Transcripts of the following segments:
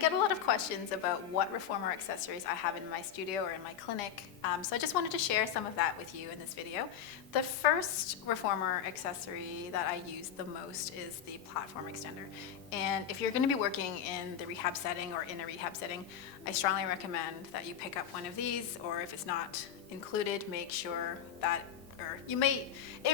get a lot of questions about what reformer accessories I have in my studio or in my clinic, so I just wanted to share some of that with you in this video. The first reformer accessory that I use the most is the platform extender. And if you're going to be working in the rehab setting or in a rehab setting, I strongly recommend that you pick up one of these, or if it's not included, make sure that it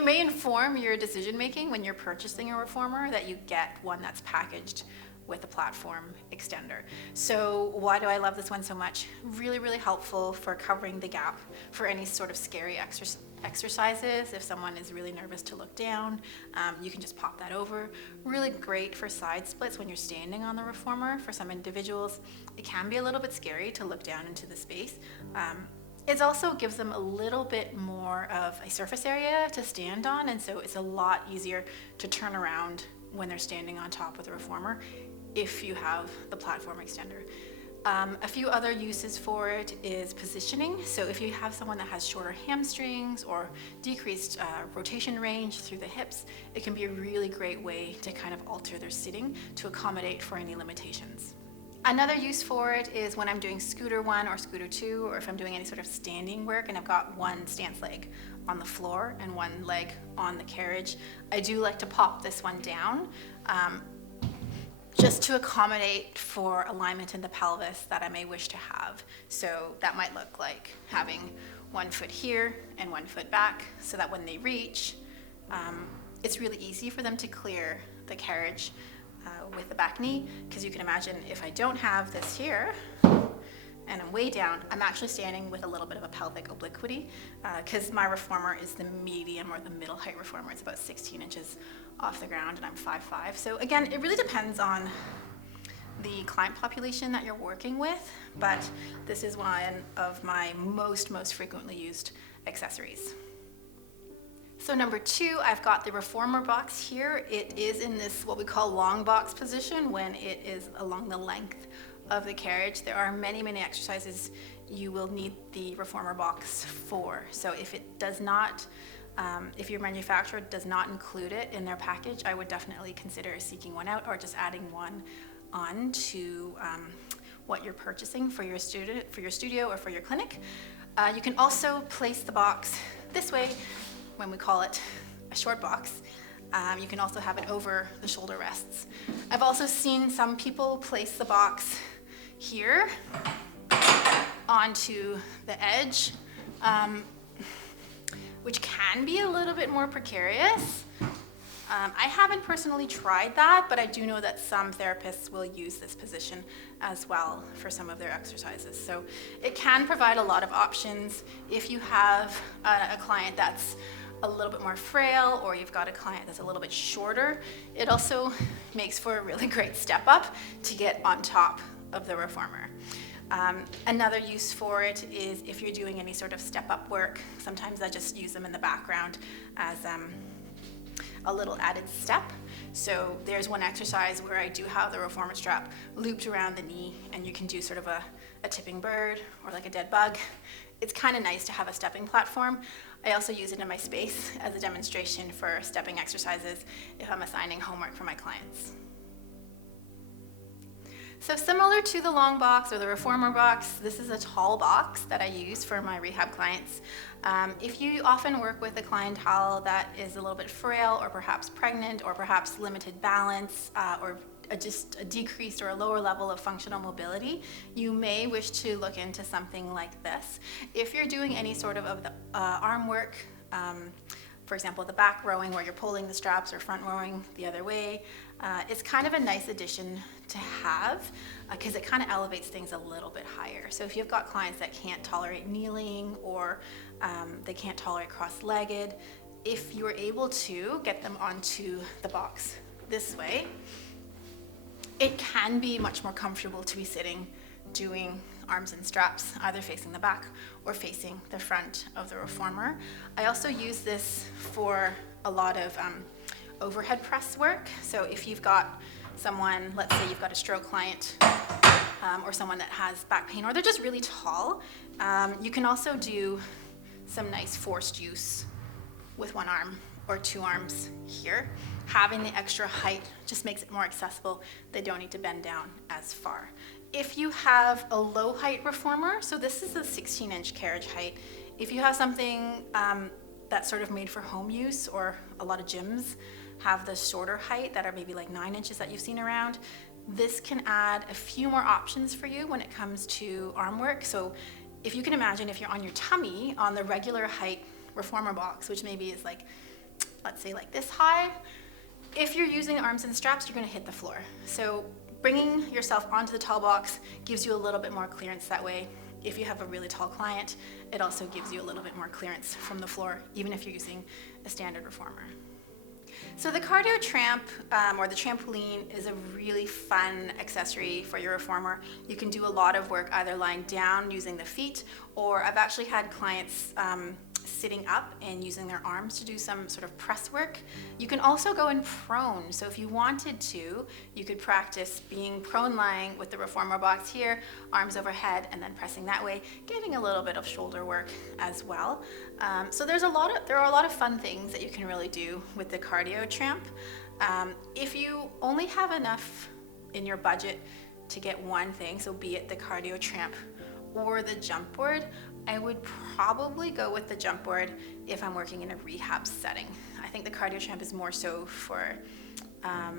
may inform your decision making when you're purchasing a reformer that you get one that's packaged with a platform extender. So why do I love this one so much? Really, really helpful for covering the gap for any sort of scary exercises. If someone is really nervous to look down, you can just pop that over. Really great for side splits when you're standing on the reformer. For some individuals, it can be a little bit scary to look down into the space. It also gives them a little bit more of a surface area to stand on, and so it's a lot easier to turn around when they're standing on top of the reformer if you have the platform extender. A few other uses for it is positioning. So if you have someone that has shorter hamstrings or decreased rotation range through the hips, it can be a really great way to kind of alter their sitting to accommodate for any limitations. Another use for it is when I'm doing scooter 1 or scooter 2, or if I'm doing any sort of standing work and I've got one stance leg on the floor and one leg on the carriage. I do like to pop this one down just to accommodate for alignment in the pelvis that I may wish to have. So that might look like having one foot here and one foot back, so that when they reach, it's really easy for them to clear the carriage with the back knee, because you can imagine if I don't have this here and I'm way down, I'm actually standing with a little bit of a pelvic obliquity, because my reformer is the medium or the middle height reformer. It's about 16 inches off the ground and I'm 5'5". So again, it really depends on the client population that you're working with, but this is one of my most frequently used accessories. So number 2, I've got the reformer box here. It is in this what we call long box position when it is along the length of the carriage. There are many exercises you will need the reformer box for. So if it does not, if your manufacturer does not include it in their package, I would definitely consider seeking one out or just adding one on to what you're purchasing for your studio or for your clinic. You can also place the box this way when we call it a short box. You can also have it over the shoulder rests. I've also seen some people place the box here onto the edge, which can be a little bit more precarious. I haven't personally tried that, but I do know that some therapists will use this position as well for some of their exercises. So it can provide a lot of options if you have a client that's a little bit more frail, or you've got a client that's a little bit shorter. It also makes for a really great step up to get on top of the reformer. Another use for it is if you're doing any sort of step up work. Sometimes I just use them in the background as a little added step. So there's one exercise where I do have the reformer strap looped around the knee, and you can do sort of a tipping bird or like a dead bug. It's kind of nice to have a stepping platform. I also use it in my space as a demonstration for stepping exercises if I'm assigning homework for my clients. So similar to the long box or the reformer box, this is a tall box that I use for my rehab clients. If you often work with a clientele that is a little bit frail, or perhaps pregnant, or perhaps limited balance, or just a decreased or a lower level of functional mobility, you may wish to look into something like this. If you're doing any sort of the arm work, for example, the back rowing where you're pulling the straps, or front rowing the other way, it's kind of a nice addition to have, because it kind of elevates things a little bit higher. So if you've got clients that can't tolerate kneeling, or they can't tolerate cross-legged, if you're able to get them onto the box this way, it can be much more comfortable to be sitting doing arms and straps, either facing the back or facing the front of the reformer. I also use this for a lot of overhead press work. So if you've got someone, let's say you've got a stroke client, or someone that has back pain, or they're just really tall, you can also do some nice forced use with one arm or 2 arms here. Having the extra height just makes it more accessible. They don't need to bend down as far. If you have a low height reformer, so this is a 16-inch carriage height. If you have something that's sort of made for home use, or a lot of gyms have the shorter height that are maybe like 9 inches that you've seen around, this can add a few more options for you when it comes to arm work. So if you can imagine, if you're on your tummy on the regular height reformer box, which maybe is like, let's say like this high, if you're using arms and straps, you're gonna hit the floor. So bringing yourself onto the tall box gives you a little bit more clearance that way. If you have a really tall client, it also gives you a little bit more clearance from the floor, even if you're using a standard reformer. So the cardio tramp or the trampoline is a really fun accessory for your reformer. You can do a lot of work either lying down using the feet, or I've actually had clients sitting up and using their arms to do some sort of press work. You can also go in prone. So if you wanted to, you could practice being prone lying with the reformer box here, arms overhead, and then pressing that way, getting a little bit of shoulder work as well. So there are a lot of fun things that you can really do with the cardio tramp. If you only have enough in your budget to get one thing, so be it the cardio tramp or the jump board, I would probably go with the jump board if I'm working in a rehab setting. I think the cardio tramp is more so for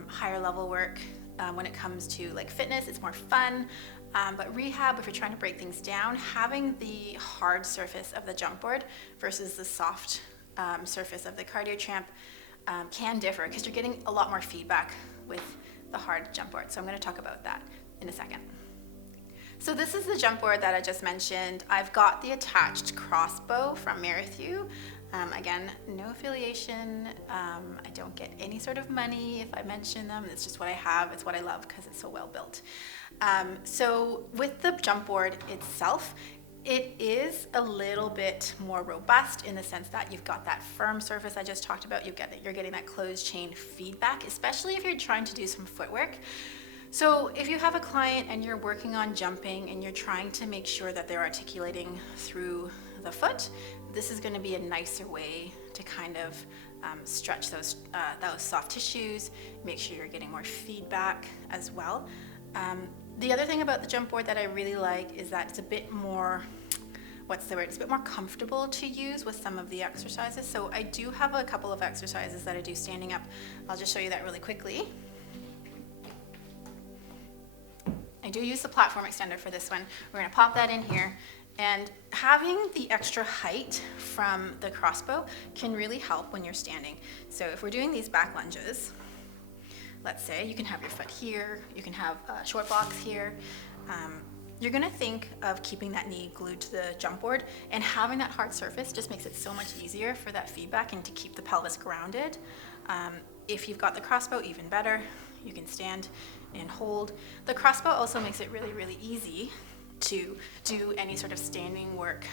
higher level work. When it comes to like fitness, it's more fun. But rehab, if you're trying to break things down, having the hard surface of the jump board versus the soft surface of the cardio tramp can differ, because you're getting a lot more feedback with the hard jump board. So I'm going to talk about that in a second. So this is the jump board that I just mentioned. I've got the attached Crossbow from Marathon. Again, no affiliation. I don't get any sort of money if I mention them. It's just what I have. It's what I love because it's so well built. So with the jump board itself, it is a little bit more robust in the sense that you've got that firm surface I just talked about. You're getting that closed chain feedback, especially if you're trying to do some footwork. So if you have a client and you're working on jumping and you're trying to make sure that they're articulating through the foot, this is going to be a nicer way to kind of stretch those soft tissues, make sure you're getting more feedback as well. The other thing about the jump board that I really like is that it's a bit more, it's a bit more comfortable to use with some of the exercises. So I do have a couple of exercises that I do standing up. I'll just show you that really quickly. I do use the platform extender for this one. We're going to pop that in here. And having the extra height from the Crossbow can really help when you're standing. So if we're doing these back lunges, let's say you can have your foot here, you can have a short box here. You're going to think of keeping that knee glued to the jump board, and having that hard surface just makes it so much easier for that feedback and to keep the pelvis grounded. If you've got the Crossbow, even better. You can stand and hold. The Crossbow also makes it really, really easy to do any sort of standing work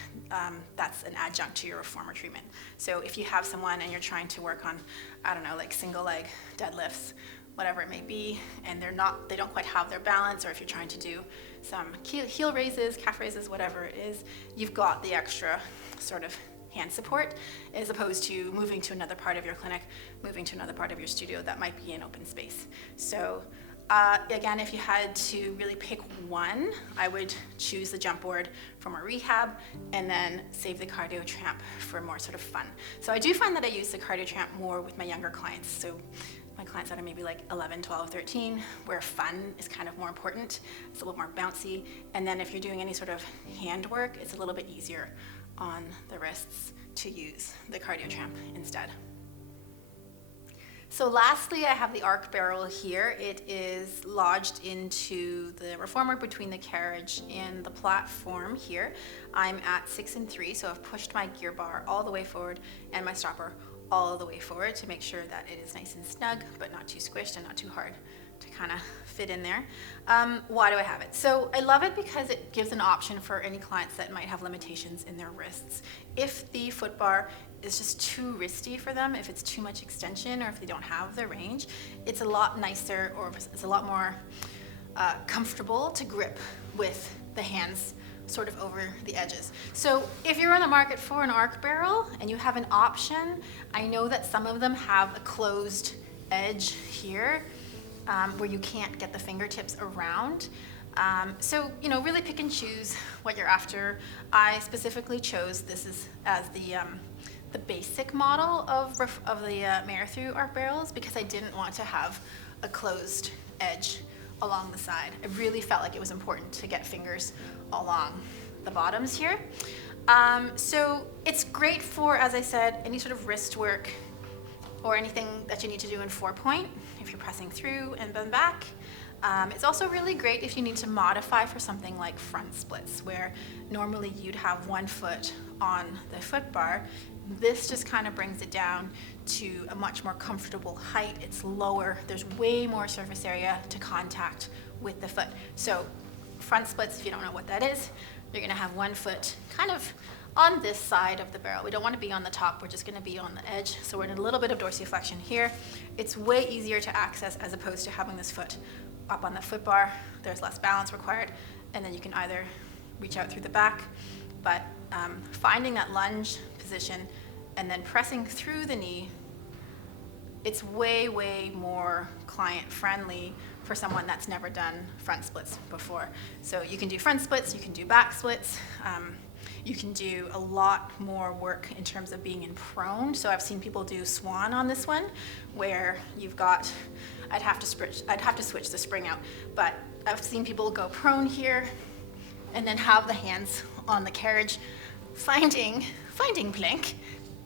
that's an adjunct to your reformer treatment. So if you have someone and you're trying to work on, I don't know, like single leg deadlifts, whatever it may be, and they don't quite have their balance, or if you're trying to do some heel raises, calf raises, whatever it is, you've got the extra sort of hand support, as opposed to moving to another part of your clinic, moving to another part of your studio that might be an open space. So again, if you had to really pick one, I would choose the jump board from a rehab and then save the cardio tramp for more sort of fun. So I do find that I use the cardio tramp more with my younger clients. So my clients that are maybe like 11, 12, 13, where fun is kind of more important. It's a little more bouncy. And then if you're doing any sort of hand work, it's a little bit easier on the wrists to use the cardio tramp instead. So lastly, I have the arc barrel here. It is lodged into the reformer between the carriage and the platform here. I'm at 6 and 3, so I've pushed my gear bar all the way forward and my stopper all the way forward to make sure that it is nice and snug, but not too squished and not too hard to kind of fit in there. Why do I have it? So I love it because it gives an option for any clients that might have limitations in their wrists. If the foot bar is just too wristy for them, if it's too much extension, or if they don't have the range, it's a lot nicer, or it's a lot more comfortable to grip with the hands sort of over the edges. So if you're on the market for an arc barrel and you have an option, I know that some of them have a closed edge here where you can't get the fingertips around. So, you know, really pick and choose what you're after. I specifically chose this as the basic model of the Mare-Through arc barrels because I didn't want to have a closed edge along the side. I really felt like it was important to get fingers along the bottoms here. So it's great for, as I said, any sort of wrist work or anything that you need to do in 4-point, if you're pressing through and then back. It's also really great if you need to modify for something like front splits, where normally you'd have one foot on the foot bar. This just kind of brings it down to a much more comfortable height. It's lower, there's way more surface area to contact with the foot. So front splits, if you don't know what that is, you're gonna have one foot kind of on this side of the barrel. We don't want to be on the top, we're just going to be on the edge. So we're in a little bit of dorsiflexion here. It's way easier to access as opposed to having this foot up on the foot bar. There's less balance required, and then you can either reach out through the back, but finding that lunge position and then pressing through the knee, it's way, way more client friendly for someone that's never done front splits before. So you can do front splits, you can do back splits. You can do a lot more work in terms of being in prone. So I've seen people do swan on this one, where you've got, I'd have to switch the spring out, but I've seen people go prone here and then have the hands on the carriage, finding plank,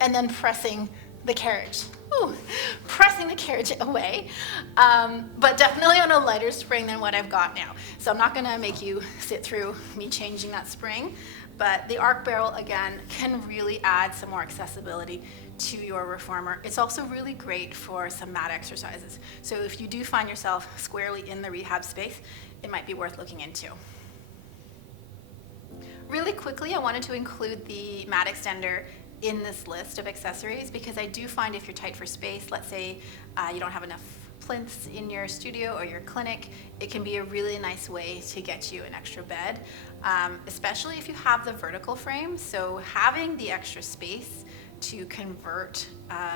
and then pressing the carriage. Ooh, pressing the carriage away, but definitely on a lighter spring than what I've got now. So I'm not gonna make you sit through me changing that spring, but the arc barrel, again, can really add some more accessibility to your reformer. It's also really great for some mat exercises. So if you do find yourself squarely in the rehab space, it might be worth looking into. Really quickly, I wanted to include the mat extender in this list of accessories because I do find if you're tight for space, let's say you don't have enough plinths in your studio or your clinic, it can be a really nice way to get you an extra bed, especially if you have the vertical frame. So having the extra space to convert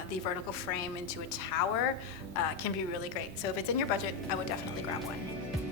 the vertical frame into a tower can be really great. So if it's in your budget, I would definitely grab one.